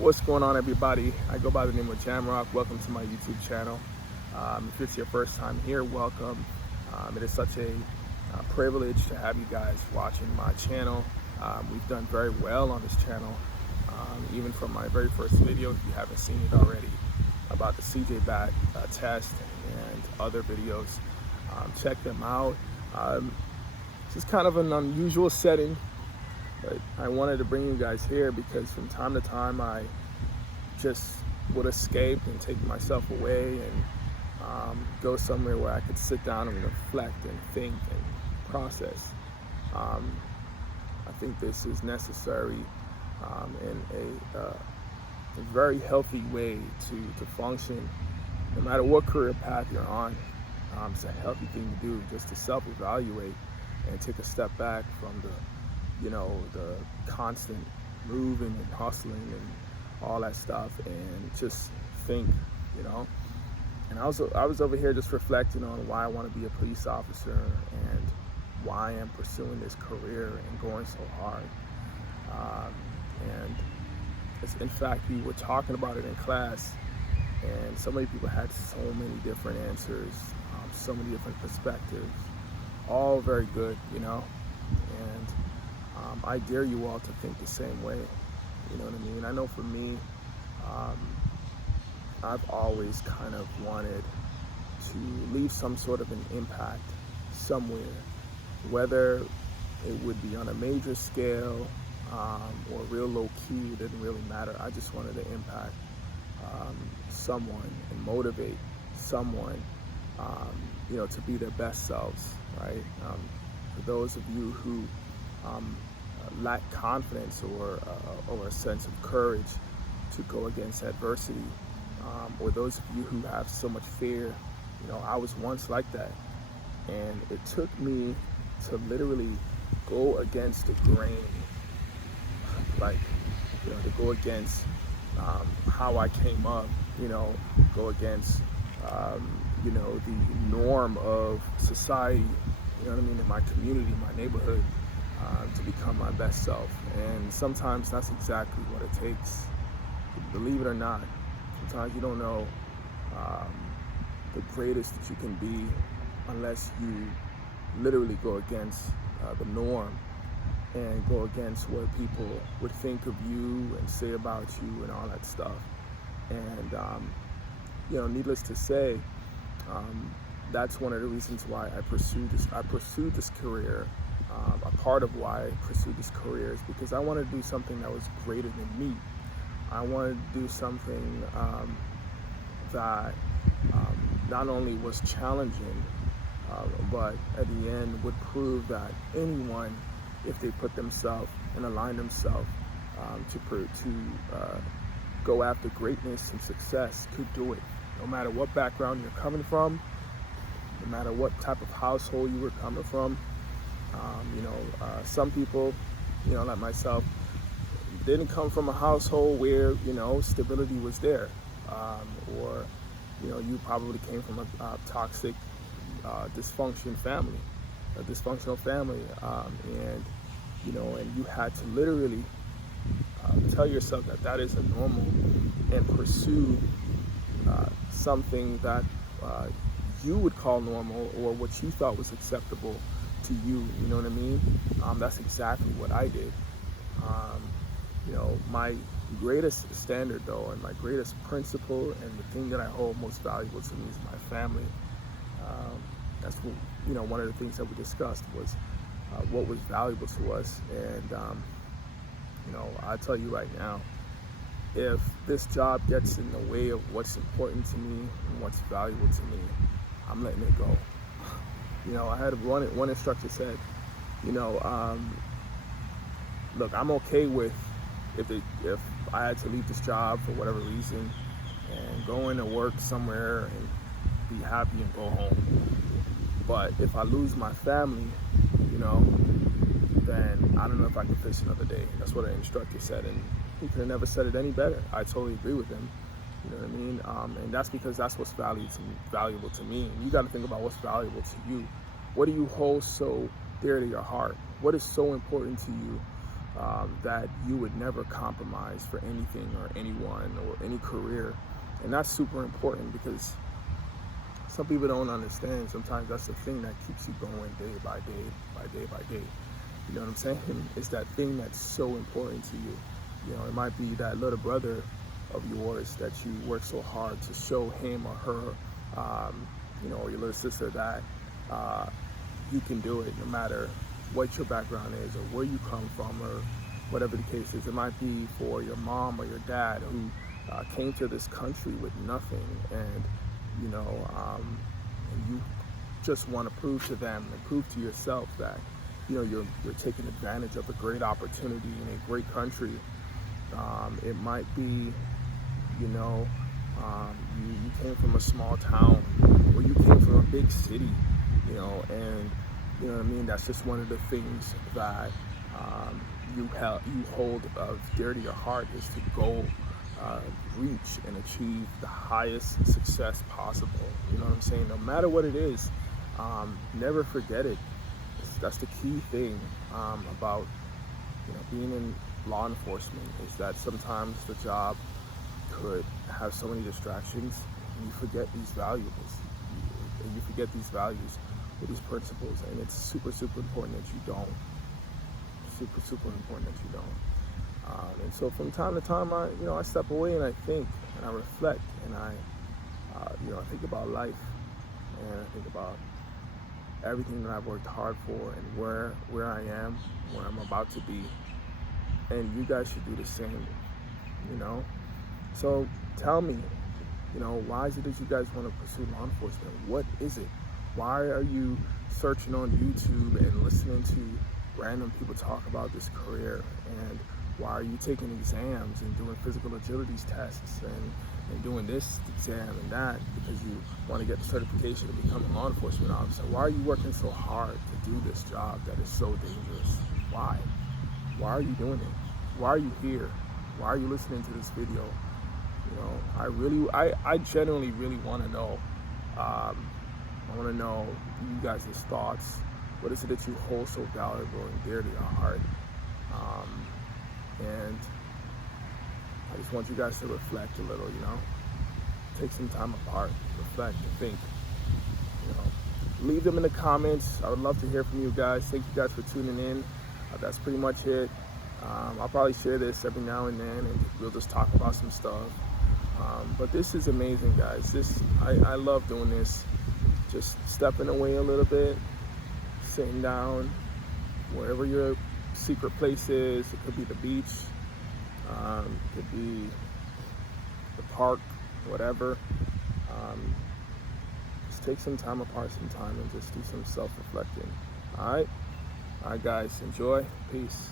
What's going on, everybody? I go by the name of Jamrock. Welcome to my YouTube channel. If it's your first time here, welcome. It is such a privilege to have you guys watching my channel. We've done very well on this channel, even from my very first video, if you haven't seen it already, about the CJ bat test and other videos. Check them out. This is kind of an unusual setting, but I wanted to bring you guys here because from time to time I just would escape and take myself away and go somewhere where I could sit down and reflect and think and process. I think this is necessary in a very healthy way to function, no matter what career path you're on. It's a healthy thing to do, just to self-evaluate and take a step back from the constant moving and hustling and all that stuff, and just think, And I was over here just reflecting on why I want to be a police officer and why I'm pursuing this career and going so hard. And in fact, we were talking about it in class, and so many people had so many different answers, so many different perspectives, all very good, And I dare you all to think the same way. You know what I mean? I know for me, I've always kind of wanted to leave some sort of an impact somewhere, whether it would be on a major scale or real low key. It didn't really matter. I just wanted to impact someone and motivate someone, to be their best selves, right? For those of you who lack confidence or a sense of courage to go against adversity, or those of you who have so much fear, I was once like that, and it took me to literally go against the grain, to go against how I came up, go against the norm of society, in my community, my neighborhood, to become my best self. And sometimes that's exactly what it takes. Believe it or not, sometimes you don't know the greatest that you can be unless you literally go against the norm and go against what people would think of you and say about you and all that stuff. And needless to say, that's one of the reasons why I pursued this career. A part of why I pursued this career is because I wanted to do something that was greater than me. I wanted to do something that not only was challenging, but at the end would prove that anyone, if they put themselves and align themselves to go after greatness and success, could do it. No matter what background you're coming from, no matter what type of household you were coming from. Some people, like myself, didn't come from a household where, stability was there. Or, you probably came from a toxic, dysfunctional family. And you had to literally tell yourself that is a normal, and pursue something that you would call normal, or what you thought was acceptable to you. You know what I mean? That's exactly what I did. My greatest standard, though, and my greatest principle, and the thing that I hold most valuable to me is my family. That's what, one of the things that we discussed was what was valuable to us. And I tell you right now, if this job gets in the way of what's important to me and what's valuable to me, I'm letting it go. I had one instructor said, look, I'm okay with if I had to leave this job for whatever reason and go into work somewhere and be happy and go home. But if I lose my family, then I don't know if I can face another day. That's what an instructor said, and he could have never said it any better. I totally agree with him. You know what I mean? And that's because that's what's valuable to me. And you got to think about what's valuable to you. What do you hold so dear to your heart? What is so important to you that you would never compromise for anything or anyone or any career. And that's super important, because some people don't understand. Sometimes that's the thing that keeps you going day by day, by day by day. You know what I'm saying? It's that thing that's so important to you. You know, it might be that little brother of yours that you work so hard to show him or her, you know, or your little sister, that you can do it no matter what your background is or where you come from or whatever the case is. It might be for your mom or your dad who came to this country with nothing, and you know, and you just want to prove to them and prove to yourself that, you know, you're taking advantage of a great opportunity in a great country. It might be, you know, you came from a small town, or you came from a big city, you know, and you know what I mean. That's just one of the things that you hold dear to your heart, is to go reach and achieve the highest success possible. You know what I'm saying? No matter what it is, never forget it. That's the key thing about, you know, being in law enforcement, is that sometimes the job could have so many distractions, and you forget these values. You forget these values or these principles, and it's super, super important that you don't. Super, super important that you don't. And so from time to time, I step away and I think and I reflect, and I think about life, and I think about everything that I've worked hard for, and where I am, where I'm about to be. And you guys should do the same, you know? So tell me, you know, why is it that you guys want to pursue law enforcement? What is it? Why are you searching on YouTube and listening to random people talk about this career? And why are you taking exams and doing physical agility tests and doing this exam and that? Because you want to get the certification to become a law enforcement officer. Why are you working so hard to do this job that is so dangerous? Why? Why are you doing it? Why are you here? Why are you listening to this video? You know, I genuinely really want to know. I want to know you guys' thoughts. What is it that you hold so valuable and dear to your heart? And I just want you guys to reflect a little, you know? Take some time apart, reflect and think, you know? Leave them in the comments. I would love to hear from you guys. Thank you guys for tuning in. That's pretty much it. I'll probably share this every now and then, and we'll just talk about some stuff. But this is amazing, guys. I love doing this. Just stepping away a little bit, sitting down, wherever your secret place is. It could be the beach, it could be the park, whatever. Just take some time apart sometime and just do some self-reflecting. All right, guys, enjoy. Peace.